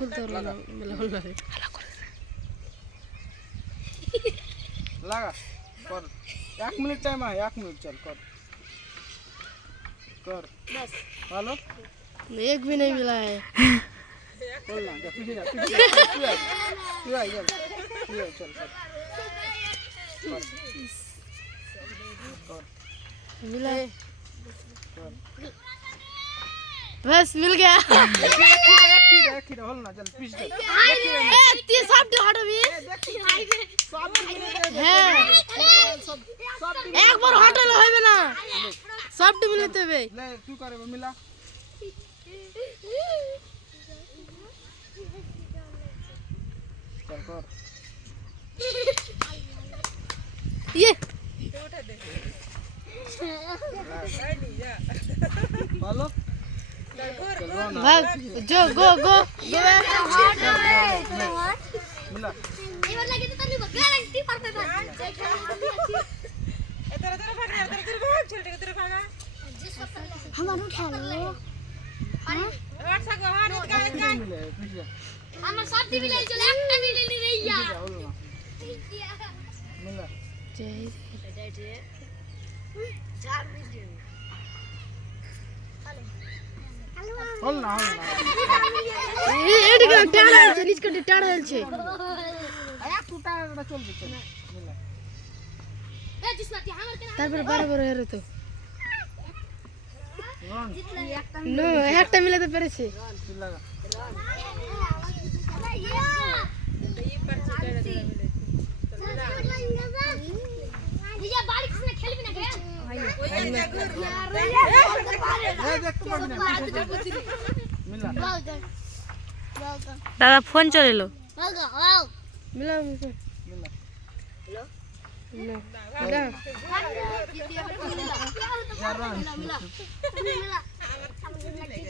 খুলতে পারলো না মেলা হল না লাগা कर 1 मिनट टाइम है 1 मिनट चल कर कर बस हेलो एक भी नहीं मिला है बोल ना जा पीछे तू आ चल कर मिला है बस मिल गया एक बोल ना चल पीछे ये सब हटो भी হ্যাঁ একবার হোটেল হইবে না সবটি মিলতে হবে ले तू करे मिला चल कर ये हेलो भाग जो गो मिला এবার লাগে তো তুমি গ্যারান্টি পারবে না हमारा उठा लो मिले पीछे আমার সব টিভি লাইল চলে একটা মিলে নি রে ইয়া मिला बोल ना এদিকে টাড়া আছে নিচকে টাড়া আছে আয়া টুটা এটা চলবে চল মিলা এ জিসমাতি আমার কেন তারপর বড় এর তো রন নো একটা মিলাতে পেরেছে লাগা নিজে বাড়ি কিসনে খেলবি না কে देख तू मिला দাদা ফোন চলে এলো মিলা मिला মিলা यार रन मिला